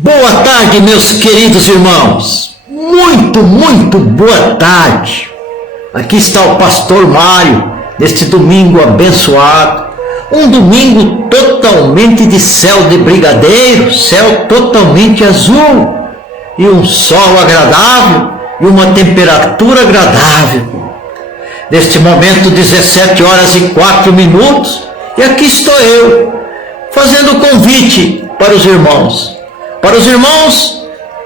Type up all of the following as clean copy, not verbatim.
Boa tarde, meus queridos irmãos. Muito boa tarde. Aqui está o pastor Mário, neste domingo abençoado. Um domingo totalmente de céu de brigadeiro, céu totalmente azul, e um sol agradável, e uma temperatura agradável. Neste momento, 17 horas e 4 minutos, e aqui estou eu, fazendo o convite para os irmãos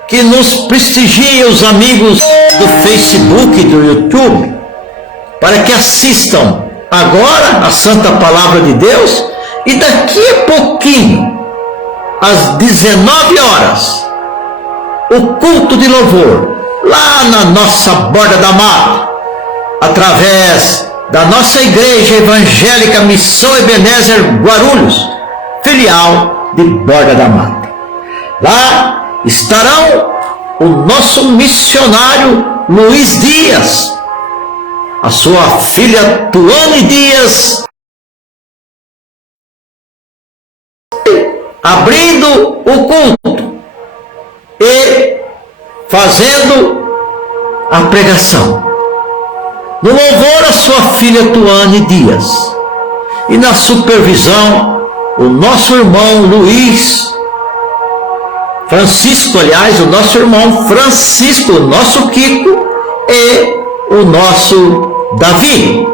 que nos prestigiam, os amigos do Facebook e do YouTube, para que assistam agora a Santa Palavra de Deus, e daqui a pouquinho, às 19 horas, o culto de louvor, lá na nossa Borda da Mata, através da nossa Igreja Evangélica Missão Ebenezer Guarulhos, filial de Borda da Mata. Lá estarão o nosso missionário Luiz Dias, a sua filha Tuane Dias, abrindo o culto e fazendo a pregação. No louvor, a sua filha Tuane Dias, e na supervisão o nosso irmão Luiz Francisco, aliás, o nosso irmão Francisco, o nosso Kiko e o nosso Davi.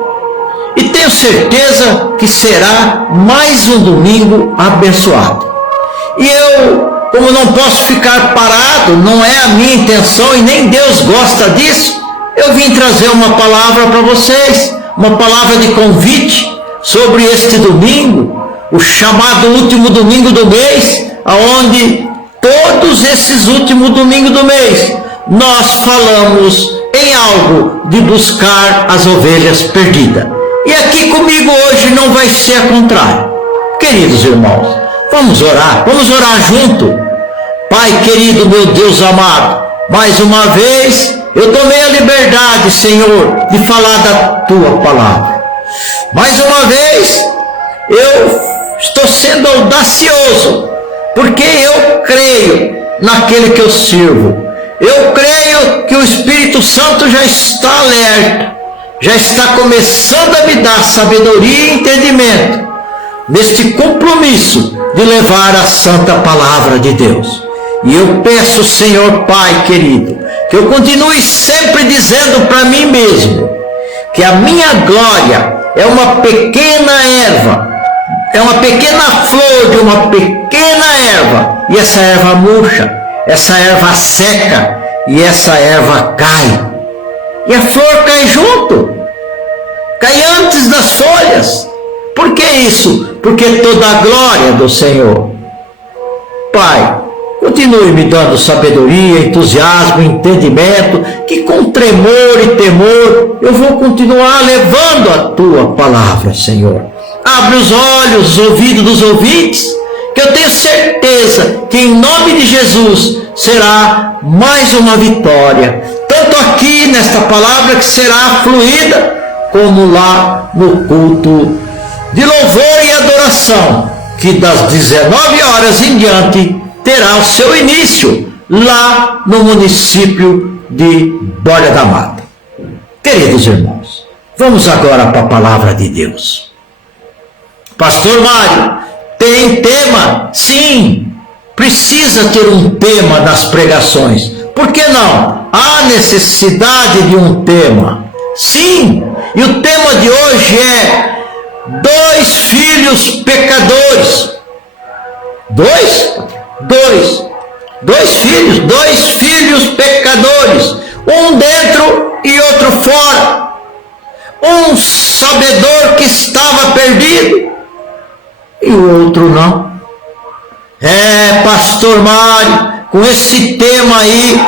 E tenho certeza que será mais um domingo abençoado. E eu, como não posso ficar parado, não é a minha intenção e nem Deus gosta disso, eu vim trazer uma palavra para vocês, uma palavra de convite sobre este domingo, o chamado último domingo do mês, aonde todos esses últimos domingos do mês, nós falamos em algo de buscar as ovelhas perdidas. E aqui comigo hoje não vai ser a contrário. Queridos irmãos, vamos orar junto. Pai querido, meu Deus amado, mais uma vez eu tomei a liberdade, Senhor, de falar da Tua palavra. Mais uma vez eu estou sendo audacioso, porque eu creio naquele que eu sirvo. Eu creio que o Espírito Santo já está alerta, já está começando a me dar sabedoria e entendimento neste compromisso de levar a santa palavra de Deus. E eu peço, Senhor Pai querido, que eu continue sempre dizendo para mim mesmo que a minha glória é uma pequena erva, é uma pequena flor de uma pequena erva, e essa erva murcha, essa erva seca, e essa erva cai, e a flor cai junto, cai antes das folhas. Por que isso? Porque toda a glória do Senhor. Pai, continue me dando sabedoria, entusiasmo, entendimento, que com tremor e temor eu vou continuar levando a Tua palavra, Senhor. Abre os olhos, os ouvidos dos ouvintes, que eu tenho certeza que em nome de Jesus será mais uma vitória, tanto aqui nesta palavra que será fluída, como lá no culto de louvor e adoração, que das 19 horas em diante terá o seu início lá no município de Borda da Mata. Queridos irmãos, vamos agora para a palavra de Deus. Pastor Mário, tem tema? Sim, precisa ter um tema nas pregações. Por que não? Há necessidade de um tema. Sim, e o tema de hoje é 2 filhos pecadores. Dois filhos pecadores, um dentro e outro fora. Um sabedor que estava perdido e o outro não. Pastor Mário, com esse tema aí,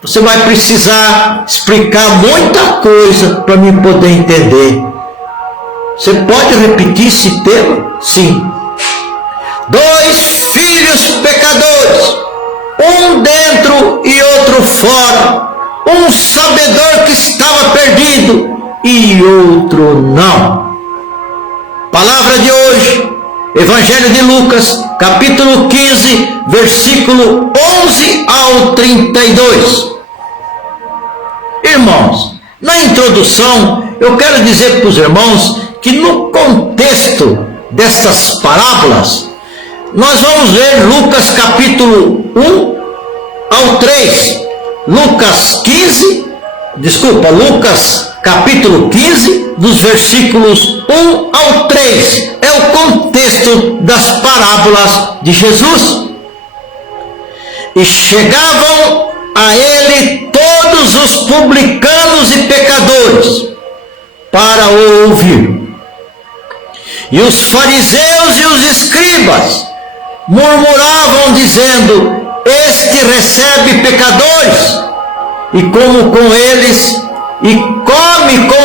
você vai precisar explicar muita coisa para mim poder entender. Você pode repetir esse tema? Sim. 2 filhos pecadores, um dentro e outro fora, um sabedor que estava perdido e outro não. Palavra de hoje, Evangelho de Lucas, capítulo 15, versículo 11 ao 32. Irmãos, na introdução, eu quero dizer para os irmãos que no contexto destas parábolas, nós vamos ver Lucas capítulo 1 ao 3. Lucas capítulo 15, dos versículos 1 ao 3. É o contexto das parábolas de Jesus. E chegavam a ele todos os publicanos e pecadores para o ouvir. E os fariseus e os escribas murmuravam, dizendo: este recebe pecadores e come com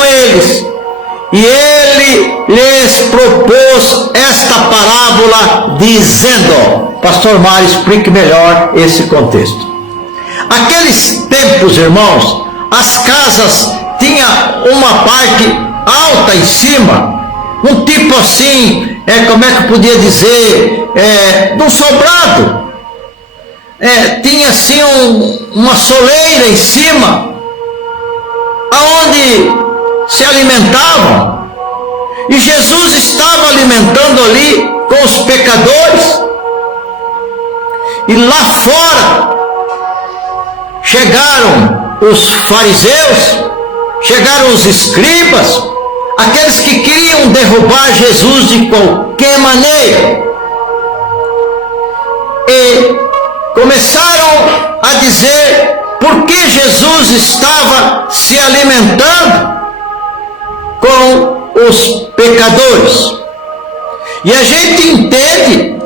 eles. E ele lhes propôs esta parábola, dizendo: pastor Mário, explique melhor esse contexto. Aqueles tempos, irmãos, as casas tinham uma parte alta em cima, um tipo assim, como é que eu podia dizer, de um sobrado. Tinha assim uma soleira em cima, aonde se alimentavam. E Jesus estava alimentando ali com os pecadores. E lá fora chegaram os fariseus, chegaram os escribas, aqueles que queriam derrubar Jesus de qualquer maneira. E começaram a dizer por que Jesus estava se alimentando com os pecadores. E a gente entende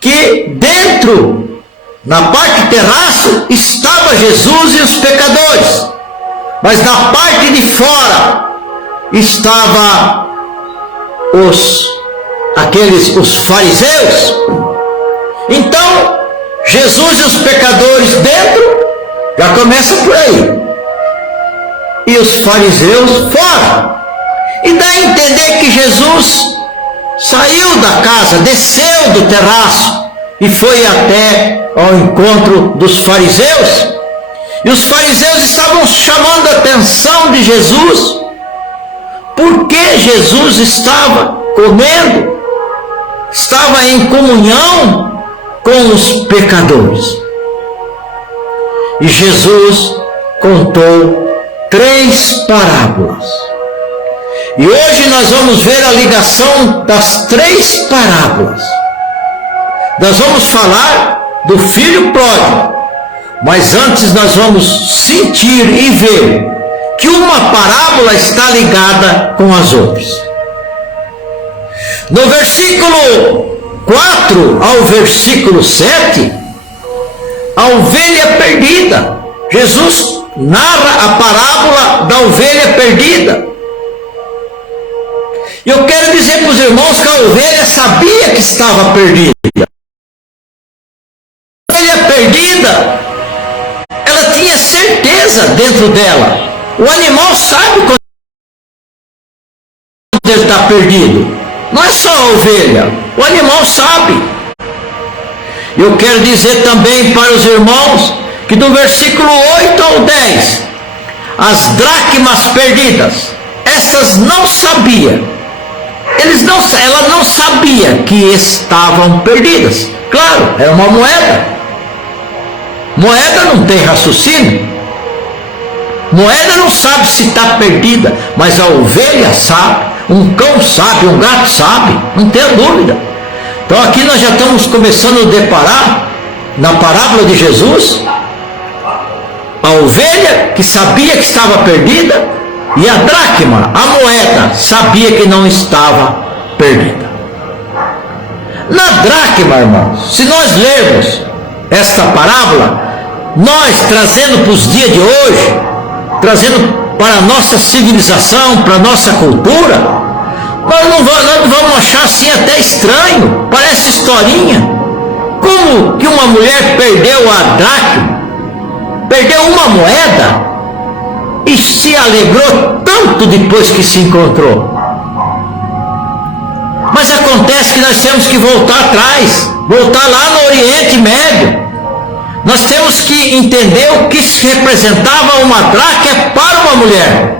que dentro, na parte terraço, estava Jesus e os pecadores, mas na parte de fora estava os fariseus. Então Jesus e os pecadores dentro, já começa por aí, e os fariseus fora. E dá a entender que Jesus saiu da casa, desceu do terraço e foi até ao encontro dos fariseus. E os fariseus estavam chamando a atenção de Jesus, porque Jesus estava comendo, estava em comunhão com os pecadores. E Jesus contou 3 parábolas. E hoje nós vamos ver a ligação das 3 parábolas. Nós vamos falar do filho pródigo, mas antes nós vamos sentir e ver que uma parábola está ligada com as outras. No versículo 4 ao versículo 7, a ovelha perdida. Jesus narra a parábola da ovelha perdida. E eu quero dizer para os irmãos que a ovelha sabia que estava perdida. A ovelha perdida, ela tinha certeza dentro dela. O animal sabe quando ele está perdido. Não é só a ovelha, o animal sabe. Eu quero dizer também para os irmãos que do versículo 8 ao 10, as dracmas perdidas, essas não sabiam. Ela não sabia que estavam perdidas. Claro, era uma moeda. Moeda não tem raciocínio. Moeda não sabe se está perdida, mas a ovelha sabe, um cão sabe, um gato sabe, não tenha dúvida. Então aqui nós já estamos começando a deparar, na parábola de Jesus, a ovelha que sabia que estava perdida, e a dracma, a moeda, sabia que não estava perdida. Na dracma, irmãos, se nós lermos esta parábola, nós trazendo para os dias de hoje, trazendo para a nossa civilização, para a nossa cultura, nós vamos achar assim até estranho, parece historinha. Como que uma mulher perdeu a dracma, perdeu uma moeda e se alegrou tanto depois que se encontrou? Mas acontece que nós temos que voltar atrás, voltar lá no Oriente Médio. Nós temos que entender o que representava uma dracma para uma mulher.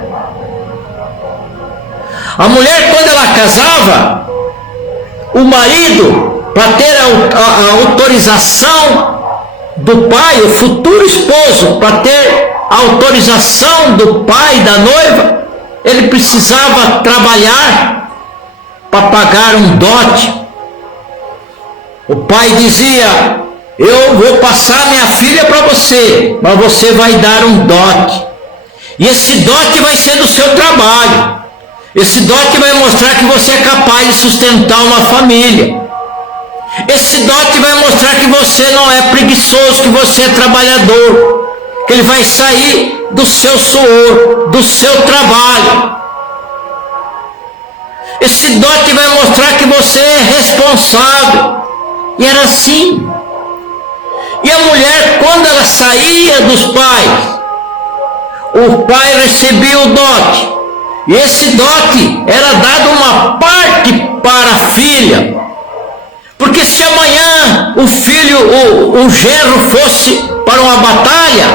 A mulher, quando ela casava, o marido, para ter a autorização do pai, o futuro esposo, para ter a autorização do pai da noiva, ele precisava trabalhar para pagar um dote. O pai dizia: eu vou passar minha filha para você, mas você vai dar um dote. E esse dote vai ser do seu trabalho. Esse dote vai mostrar que você é capaz de sustentar uma família. Esse dote vai mostrar que você não é preguiçoso, que você é trabalhador, que ele vai sair do seu suor, do seu trabalho. Esse dote vai mostrar que você é responsável. E era assim. E a mulher, quando ela saía dos pais, o pai recebia o dote. E esse dote era dado uma parte para a filha. Porque se amanhã o filho, o genro fosse para uma batalha,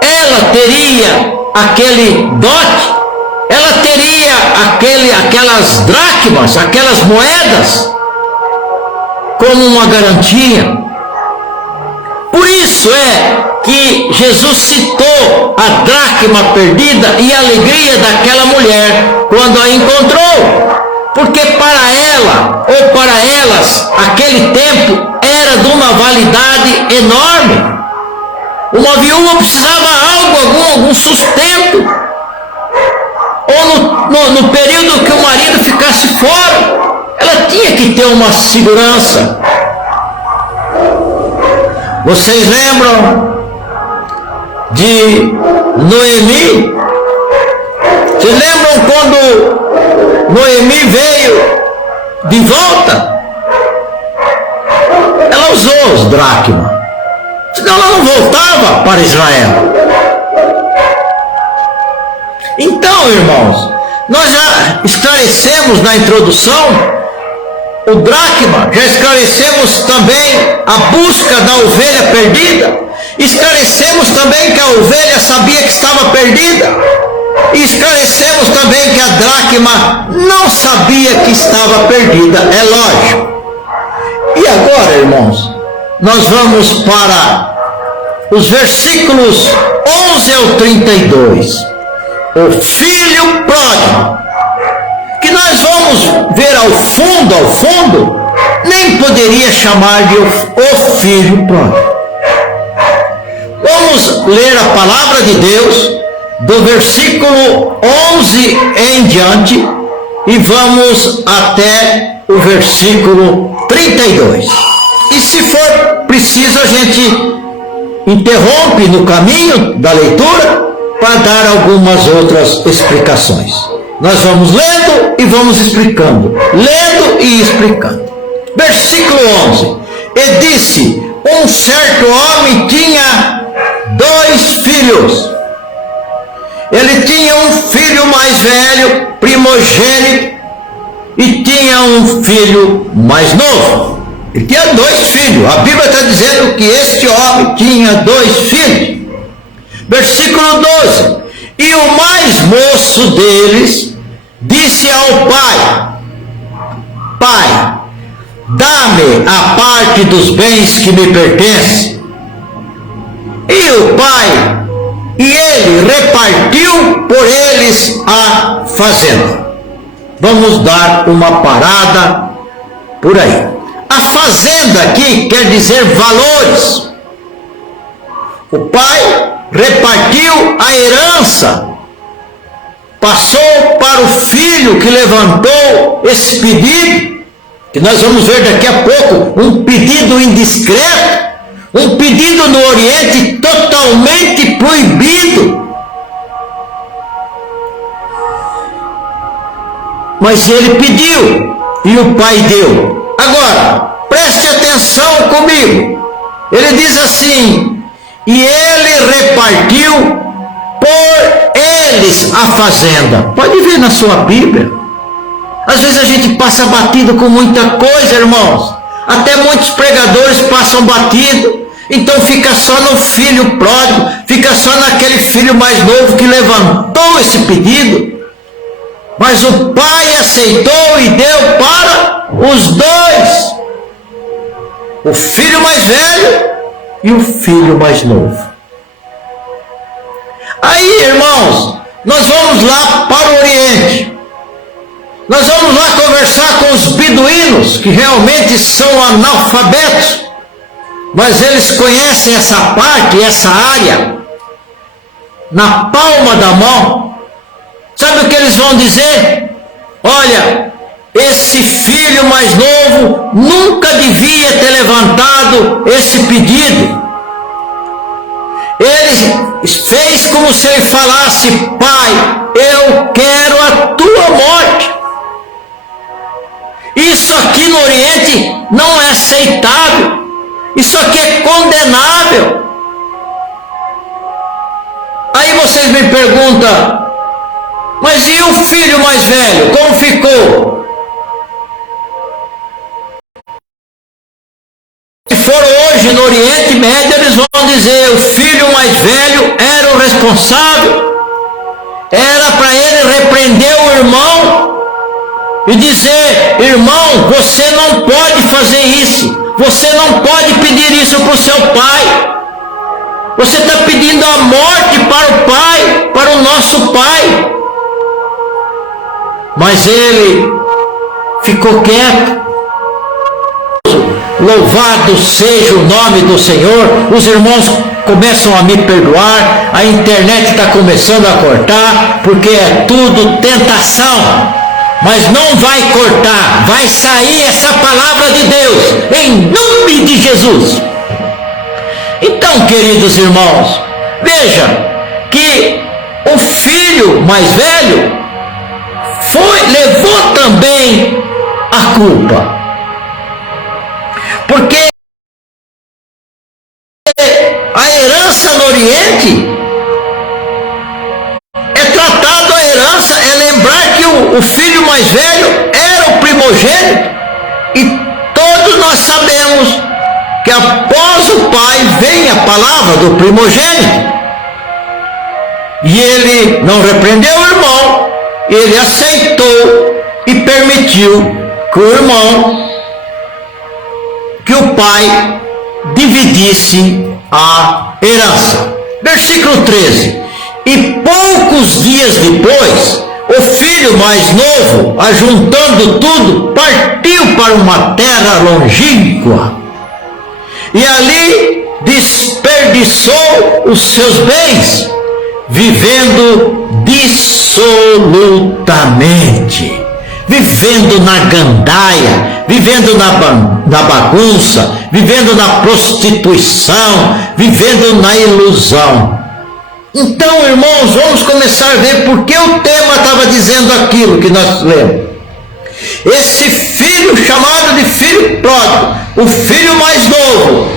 ela teria aquele dote, ela teria aquelas dracmas, aquelas moedas, como uma garantia. Por isso é que Jesus citou a dracma perdida e a alegria daquela mulher quando a encontrou. Porque para ela, ou para elas, aquele tempo era de uma validade enorme. Uma viúva precisava algum sustento. Ou no período que o marido ficasse fora, ela tinha que ter uma segurança. Vocês lembram de Noemi? Vocês lembram quando Noemi veio de volta? Ela usou os dracmas, senão ela não voltava para Israel. Então, irmãos, nós já esclarecemos na introdução o dracma, já esclarecemos também a busca da ovelha perdida, esclarecemos também que a ovelha sabia que estava perdida, e esclarecemos também que a dracma não sabia que estava perdida, é lógico. E agora, irmãos, nós vamos para os versículos 11 ao 32, o filho pródigo, que nós vamos ver ao fundo, nem poderia chamar de o filho pródigo. Vamos ler a palavra de Deus, do versículo 11 em diante, e vamos até o versículo 32. E se for preciso, a gente interrompe no caminho da leitura para dar algumas outras explicações. Nós vamos lendo e vamos explicando, lendo e explicando. Versículo 11. E disse: um certo homem tinha 2 filhos. Ele tinha um filho mais velho, primogênito, e tinha um filho mais novo. Ele tinha 2 filhos. A Bíblia está dizendo que este homem tinha 2 filhos. Versículo 12. E o mais moço deles disse ao pai: Pai, dá-me a parte dos bens que me pertencem. E o pai, e ele repartiu por eles a fazenda. Vamos dar uma parada por aí. A fazenda aqui quer dizer valores. O pai repartiu a herança, passou para o filho que levantou esse pedido, que nós vamos ver daqui a pouco, um pedido indiscreto, um pedido no Oriente totalmente proibido. Mas ele pediu e o pai deu. Agora, preste atenção comigo. Ele diz assim: e ele repartiu por eles a fazenda. Pode ver na sua Bíblia. Às vezes a gente passa batido com muita coisa, irmãos. Até muitos pregadores passam batido. Então fica só no filho pródigo, fica só naquele filho mais novo que levantou esse pedido. Mas o pai aceitou e deu para os dois. O filho mais velho e o filho mais novo. Aí, irmãos, nós vamos lá para o Oriente. Nós vamos lá conversar com os beduínos, que realmente são analfabetos, mas eles conhecem essa parte, essa área, na palma da mão. Sabe o que eles vão dizer? Olha, esse filho mais novo nunca devia ter levantado esse pedido. Ele fez como se ele falasse: pai, eu quero a tua morte. Isso aqui no Oriente não é aceitável. Isso aqui é condenável. Aí vocês me perguntam: mas e o filho mais velho? Como ficou? Se for hoje no Oriente Médio, eles vão dizer: o filho mais velho era o responsável. Era para ele repreender o irmão e dizer: irmão, você não pode fazer isso. Você não pode pedir isso para o seu pai. Você está pedindo a morte para o pai, para o nosso pai. Mas ele ficou quieto. Louvado seja o nome do Senhor. Os irmãos começam a me perdoar. A internet está começando a cortar, porque é tudo tentação. Mas não vai cortar, vai sair essa palavra de Deus, em nome de Jesus. Então, queridos irmãos, veja que o filho mais velho levou também a culpa. Porque a herança no Oriente é tratado, a herança é lembrar que o filho mais velho era o primogênito, e todos nós sabemos que após o pai vem a palavra do primogênito. E ele não repreendeu o irmão, ele aceitou e permitiu que o irmão, que o pai dividisse a herança. Versículo 13. E poucos dias depois, o filho mais novo, ajuntando tudo, partiu para uma terra longínqua e ali desperdiçou os seus bens, vivendo dissolutamente, vivendo na gandaia, vivendo na bagunça, vivendo na prostituição, vivendo na ilusão. Então, irmãos, vamos começar a ver por que o tema estava dizendo aquilo que nós lemos. Esse filho, chamado de filho pródigo, o filho mais novo,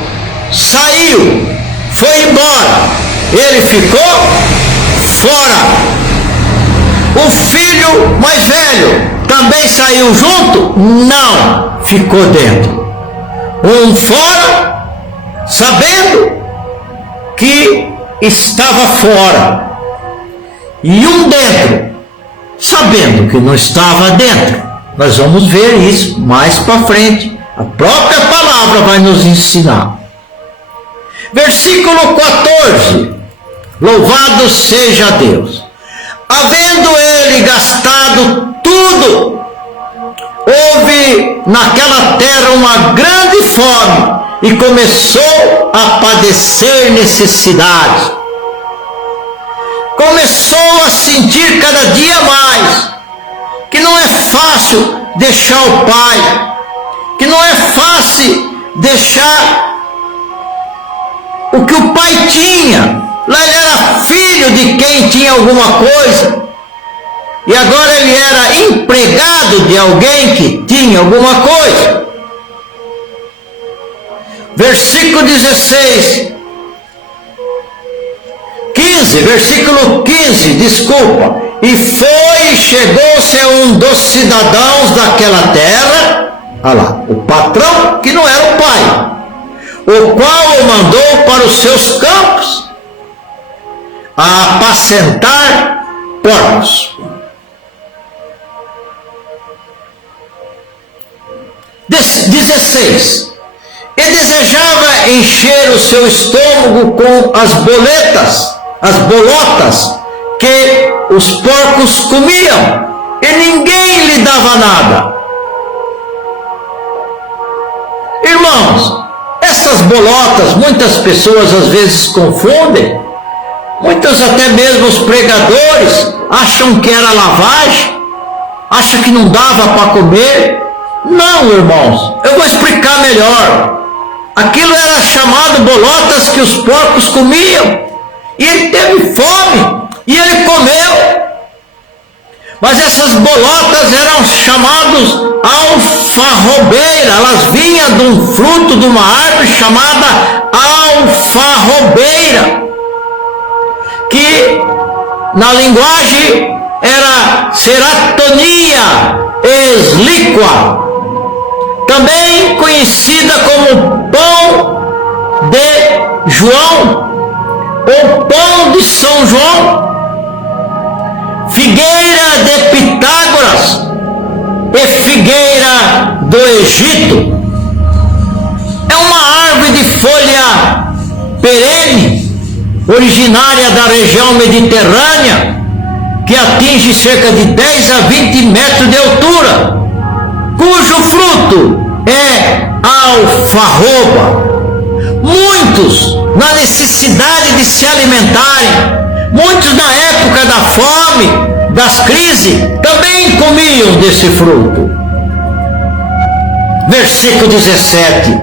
saiu, foi embora, ele ficou fora. O filho mais velho também saiu junto? Não, ficou dentro. Um fora, sabendo que estava fora, e um dentro, sabendo que não estava dentro. Nós vamos ver isso mais para frente. A própria palavra vai nos ensinar. Versículo 14. Louvado seja Deus. Havendo ele gastado tudo, houve naquela terra uma grande fome, e começou a padecer necessidade. Começou a sentir cada dia mais que não é fácil deixar o pai, não é fácil deixar o que o pai tinha. Lá ele era filho de quem tinha alguma coisa, e agora ele era empregado de alguém que tinha alguma coisa. Versículo 16, 15, versículo 15, desculpa. E foi e chegou-se a um dos cidadãos daquela terra, olha lá, o patrão que não era o pai, o qual o mandou para os seus campos a apacentar porcos. 16. E desejava encher o seu estômago com as bolotas que os porcos comiam, e ninguém lhe dava nada. Irmãos, essas bolotas, muitas pessoas às vezes confundem, muitos até mesmo os pregadores acham que era lavagem, acham que não dava para comer. Não, irmãos, eu vou explicar melhor. Aquilo era chamado bolotas que os porcos comiam, e ele teve fome, e ele comeu. Mas essas bolotas eram chamadas alfarrobeira, elas vinham de um fruto de uma árvore chamada alfarrobeira, que na linguagem era ceratonia exlíqua, também conhecida como pão de João, ou pão de São João, figueira de Pitágoras e figueira do Egito. É uma árvore de folha perene, originária da região mediterrânea, que atinge cerca de 10 a 20 metros de altura, cujo fruto é alfarroba. Muitos, na necessidade de se alimentarem, muitos na época da fome, das crises, também comiam desse fruto. Versículo 17.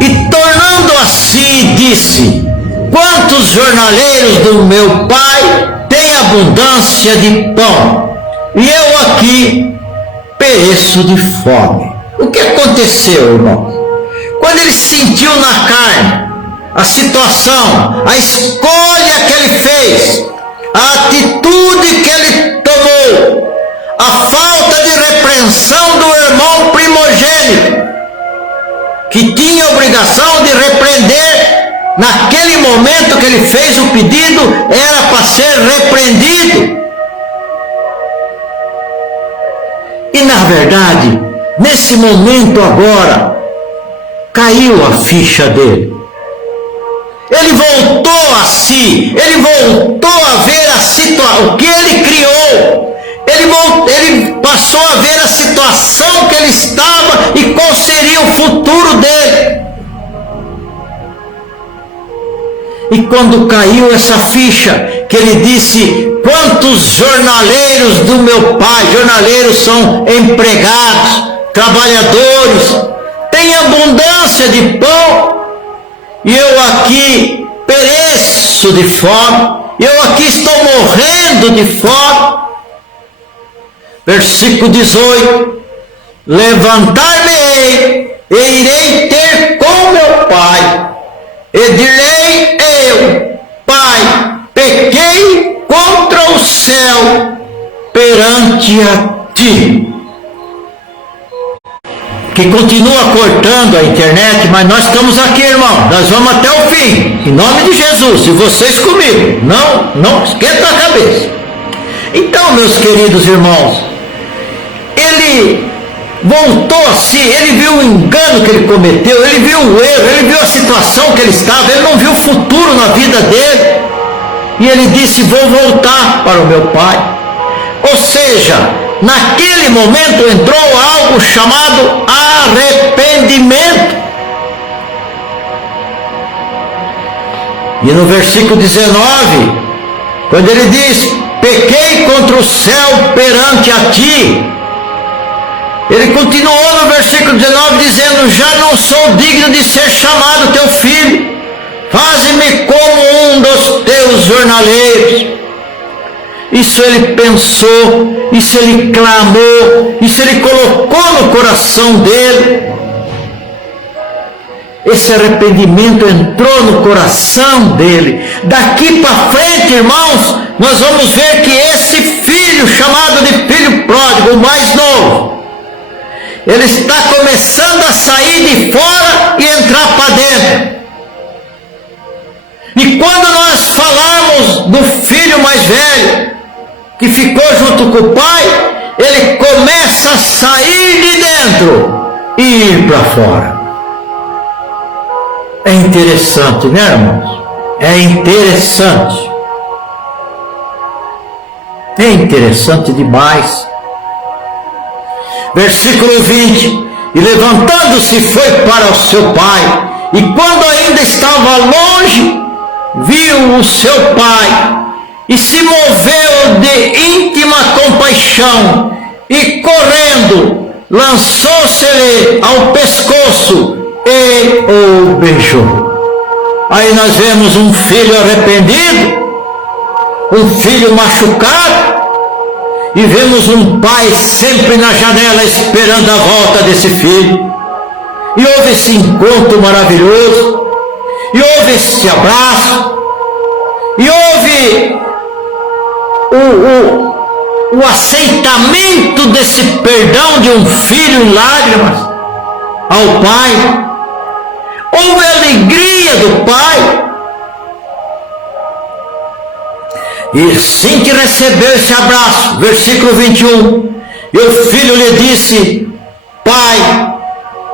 E tornando a si, disse: quantos jornaleiros do meu pai têm abundância de pão, e eu aqui pereço de fome. O que aconteceu, irmão? Quando ele sentiu na carne a situação, a escolha que ele fez, a atitude que ele tomou, a falta de repreensão do irmão primogênito, que tinha a obrigação de repreender, naquele momento que ele fez o pedido, era para ser repreendido. E na verdade, nesse momento agora, caiu a ficha dele. Ele voltou a si, ele voltou a ver a situação, o que ele criou. Ele passou a ver a situação que ele estava e qual seria o futuro dele. E quando caiu essa ficha, que ele disse: quantos jornaleiros do meu pai, jornaleiros são empregados, trabalhadores, têm abundância de pão, e eu aqui pereço de fome, eu aqui estou morrendo de fome. Versículo 18: levantar-me-ei e irei ter com meu pai, e direi eu: Pai, pequei contra o céu perante a ti. Que continua cortando a internet, mas nós estamos aqui, irmão, nós vamos até o fim, em nome de Jesus, e vocês comigo, não esquenta a cabeça. Então, meus queridos irmãos, ele voltou a si, ele viu o engano que ele cometeu, ele viu o erro, ele viu a situação que ele estava, ele não viu o futuro na vida dele, e ele disse: vou voltar para o meu pai. Ou seja, naquele momento entrou algo chamado arrependimento. E no versículo 19, quando ele diz: pequei contra o céu perante a ti, Ele continuou no versículo 19 dizendo: já não sou digno de ser chamado teu filho, faze-me como um dos teus jornaleiros. Isso ele pensou, isso ele clamou, isso ele colocou no coração dele. Esse arrependimento entrou no coração dele. Daqui para frente, irmãos, nós vamos ver que esse filho, chamado de filho pródigo, o mais novo, ele está começando a sair de fora e entrar para dentro. E quando nós falamos do filho mais velho, que ficou junto com o pai, ele começa a sair de dentro e ir para fora. É interessante, né, irmãos? É interessante. É interessante demais. Versículo 20: e levantando-se foi para o seu pai, e quando ainda estava longe, viu o seu pai, e se moveu de íntima compaixão, e correndo, lançou-se-lhe ao pescoço, e o beijou. Aí nós vemos um filho arrependido, um filho machucado, e vemos um pai sempre na janela esperando a volta desse filho. E houve esse encontro maravilhoso, e houve esse abraço, e houve o aceitamento desse perdão de um filho em lágrimas ao pai. Houve a alegria do pai. E assim que recebeu esse abraço, versículo 21, e o filho lhe disse: pai,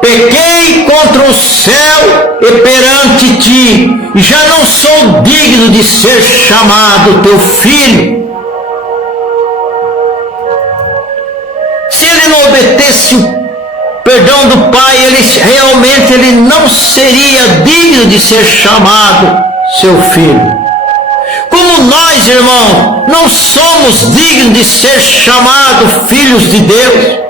pequei contra o céu e perante ti, e já não sou digno de ser chamado teu filho. Se ele não obedecesse o perdão do pai, ele não seria digno de ser chamado seu filho. Como nós, irmãos, não somos dignos de ser chamados filhos de Deus,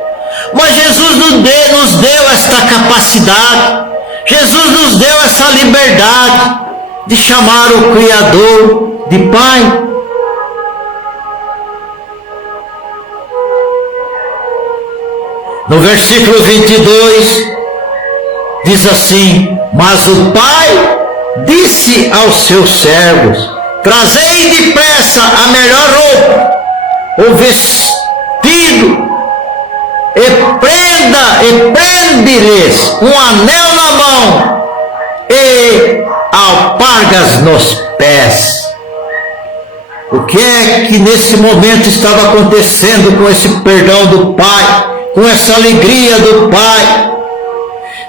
mas Jesus nos deu esta capacidade, Jesus nos deu essa liberdade de chamar o Criador de Pai. No versículo 22, diz assim: mas o pai disse aos seus servos: trazei depressa a melhor roupa, o vestido, e prende-lhes um anel na mão e alpargas nos pés. O que é que nesse momento estava acontecendo com esse perdão do pai, com essa alegria do pai?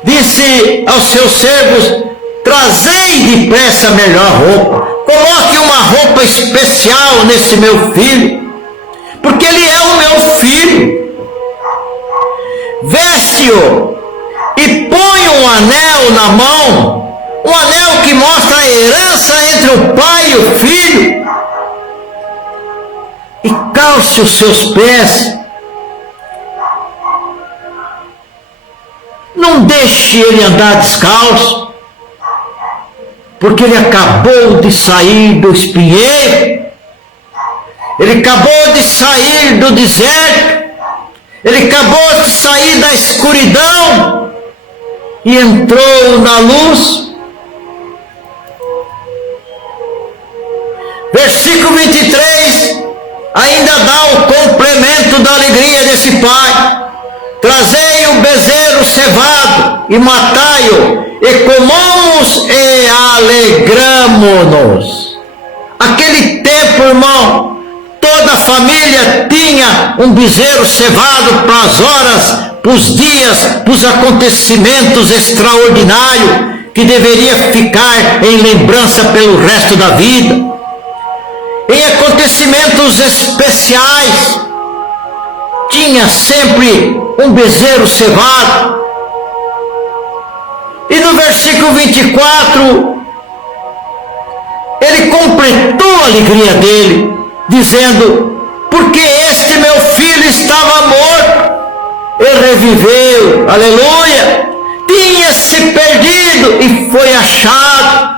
Disse aos seus servos: trazei depressa a melhor roupa, coloque uma roupa especial nesse meu filho, porque ele é o meu filho. Veste-o e põe um anel na mão, um anel que mostra a herança entre o pai e o filho, e calce os seus pés. Não deixe ele andar descalço, porque ele acabou de sair do espinheiro, ele acabou de sair do deserto, ele acabou de sair da escuridão e entrou na luz. Versículo 23 ainda dá o complemento da alegria desse pai: trazei o bezerro cevado e matai-o, e comamos e alegramo-nos. Aquele tempo, irmão, toda a família tinha um bezerro cevado para as horas, para os dias, para os acontecimentos extraordinários que deveria ficar em lembrança pelo resto da vida. Em acontecimentos especiais, tinha sempre um bezerro cevado. E no versículo 24, ele completou a alegria dele, dizendo: porque este meu filho estava morto e reviveu, aleluia. Tinha se perdido e foi achado.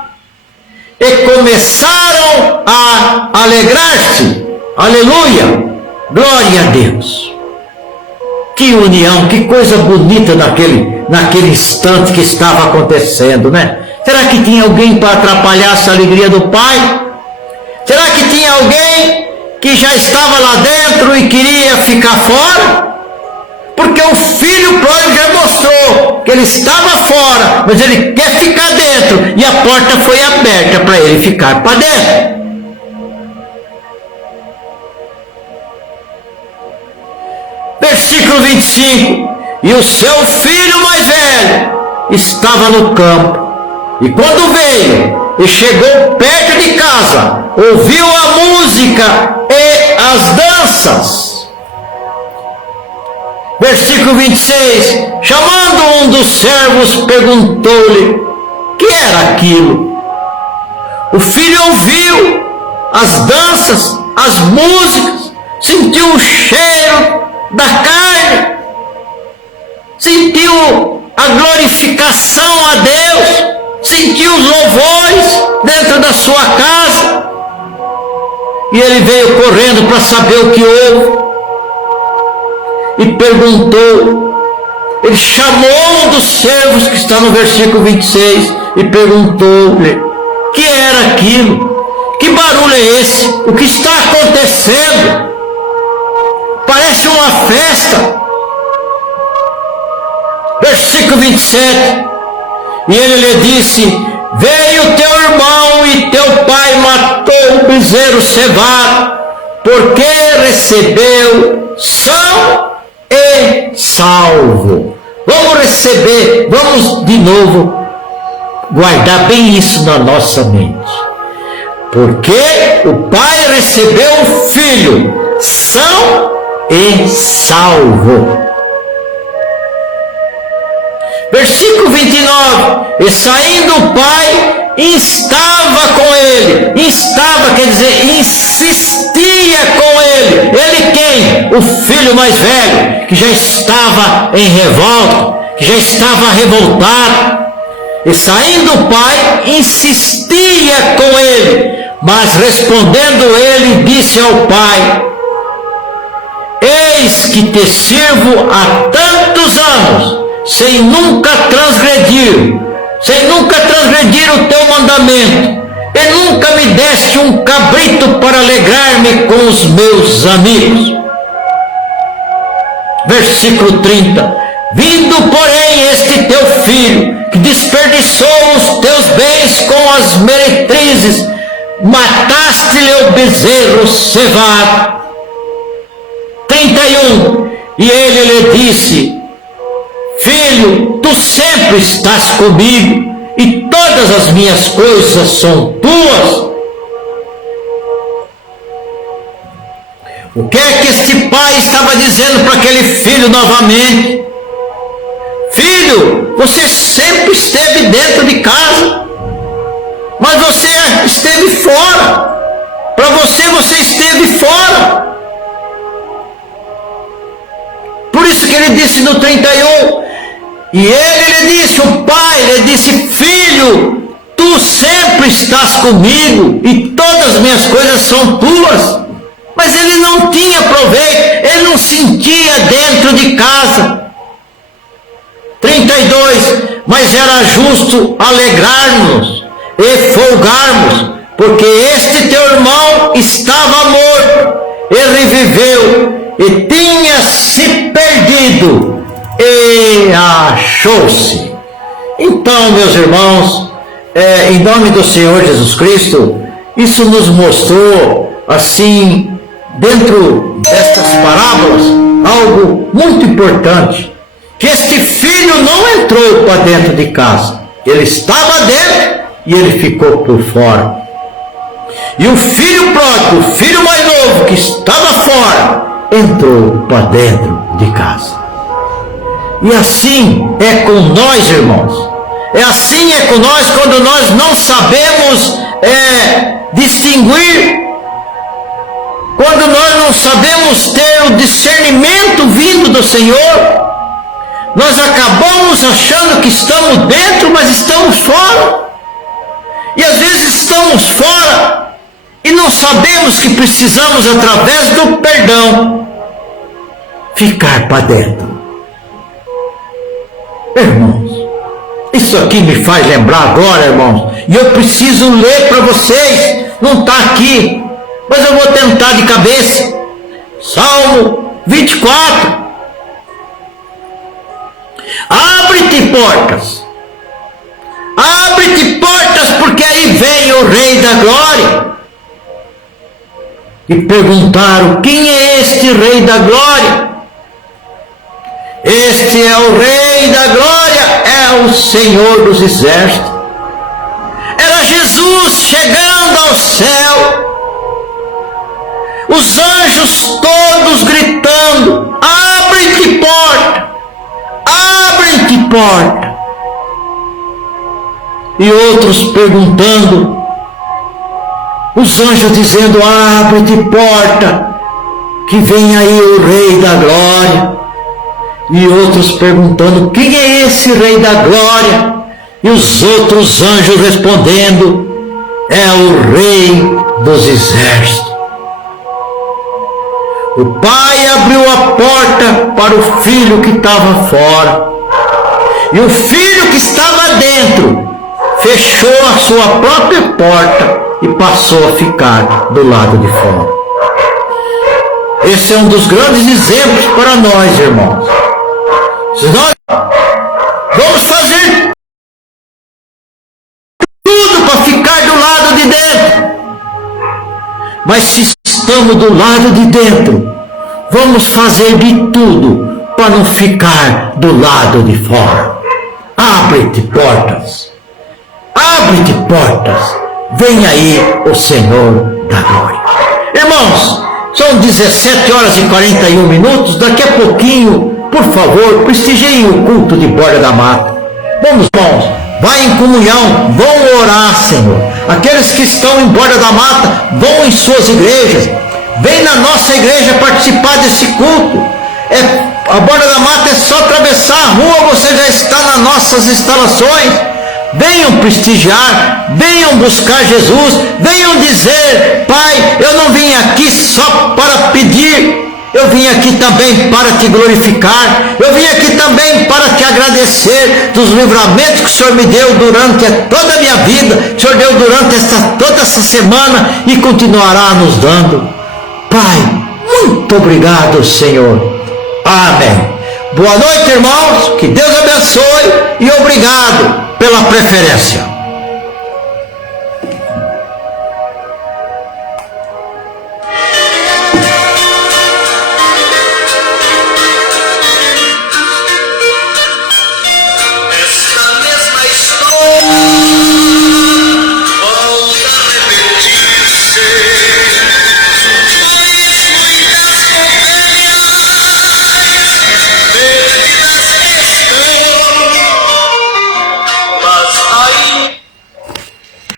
E começaram a alegrar-se, aleluia, glória a Deus. Que união, que coisa bonita naquele instante que estava acontecendo, né? Será que tinha alguém para atrapalhar essa alegria do pai? Será que tinha alguém que já estava lá dentro e queria ficar fora? Porque o filho pródigo já mostrou que ele estava fora, mas ele quer ficar dentro, e a porta foi aberta para ele ficar para dentro. Versículo 25: e o seu filho mais velho estava no campo, e quando veio e chegou perto de casa, ouviu a música e as danças. Versículo 26, chamando um dos servos, perguntou-lhe que era aquilo. O filho ouviu as danças, as músicas, sentiu o cheiro da carne, sentiu a glorificação a Deus, sentiu os louvores dentro da sua casa, e ele veio correndo para saber o que houve. E perguntou, ele chamou um dos servos que está no versículo 26 e perguntou-lhe que era aquilo, que barulho é esse, o que está acontecendo? Parece uma festa. Versículo 27, e ele lhe disse: veio teu irmão e teu pai matou o bezerro cevado, porque recebeu são e salvo. Vamos receber, vamos de novo guardar bem isso na nossa mente. Porque o pai recebeu o filho são e salvo. Versículo 29, e saindo o pai, instava com ele. Instava quer dizer, insistia com ele. Ele quem? O filho mais velho, que já estava em revolta, que já estava revoltado. E saindo o pai, insistia com ele. Mas respondendo ele, disse ao pai: eis que te sirvo há tantos anos, sem nunca transgredir o teu mandamento, e nunca me deste um cabrito para alegrar-me com os meus amigos. Versículo 30, vindo porém este teu filho, que desperdiçou os teus bens com as meretrizes, mataste-lhe o bezerro cevado. 31, e ele lhe disse: filho, tu sempre estás comigo, e todas as minhas coisas são tuas. O que é que este pai estava dizendo para aquele filho novamente? Filho, você sempre esteve dentro de casa, mas você esteve fora. Para você esteve fora. Por isso que ele disse no 31, e ele disse, o pai, ele disse: filho, tu sempre estás comigo, e todas as minhas coisas são tuas. Mas ele não tinha proveito, ele não sentia dentro de casa. 32, mas era justo alegrar-nos e folgarmos, porque este teu irmão estava morto e reviveu, e tinha se perdido e achou-se. Então, meus irmãos, em nome do Senhor Jesus Cristo, isso nos mostrou, assim, dentro destas parábolas, algo muito importante, que este filho não entrou para dentro de casa, ele estava dentro e ele ficou por fora. E o filho pródigo, o filho mais novo, que estava fora, entrou para dentro de casa. E assim é com nós, irmãos. Assim é com nós quando nós não sabemos distinguir, quando nós não sabemos ter o discernimento vindo do Senhor. nós acabamos achando que estamos dentro, mas estamos fora. E às vezes estamos fora e não sabemos que precisamos, através do perdão, ficar para dentro. Irmãos, isso aqui me faz lembrar agora, irmãos, e eu preciso ler para vocês, não está aqui, mas eu vou tentar de cabeça. Salmo 24. Abre-te portas, abre-te portas, porque aí vem o Rei da Glória. E perguntaram: quem é este Rei da Glória? Este é o Rei da Glória, é o Senhor dos Exércitos. Era Jesus chegando ao céu, os anjos todos gritando: abre-te porta, abre-te porta. E outros perguntando, os anjos dizendo: abre-te porta, que vem aí o Rei da Glória. E outros perguntando: quem é esse Rei da Glória? E os outros anjos respondendo: é o Rei dos Exércitos. O pai abriu a porta para o filho que estava fora. E o filho que estava dentro fechou a sua própria porta e passou a ficar do lado de fora. Esse é um dos grandes exemplos para nós, irmãos. Se nós vamos fazer tudo para ficar do lado de dentro, mas se estamos do lado de dentro, vamos fazer de tudo para não ficar do lado de fora. Abre-te portas, abre-te portas, vem aí o Senhor da Glória. Irmãos, são 17 horas e 41 minutos, daqui a pouquinho, por favor, prestigiem o culto de Borda da Mata. Vamos, irmãos, vai em comunhão, vão orar, Senhor. Aqueles que estão em Borda da Mata, vão em suas igrejas. Vem na nossa igreja participar desse culto. A Borda da Mata é só atravessar a rua, você já está nas nossas instalações. Venham prestigiar, venham buscar Jesus, venham dizer: Pai, eu não vim aqui só para pedir, eu vim aqui também para te glorificar, eu vim aqui também para te agradecer dos livramentos que o Senhor me deu durante toda a minha vida, o Senhor deu durante toda essa semana e continuará nos dando. Pai, muito obrigado, Senhor. Amém. Boa noite, irmãos, que Deus abençoe e obrigado pela preferência.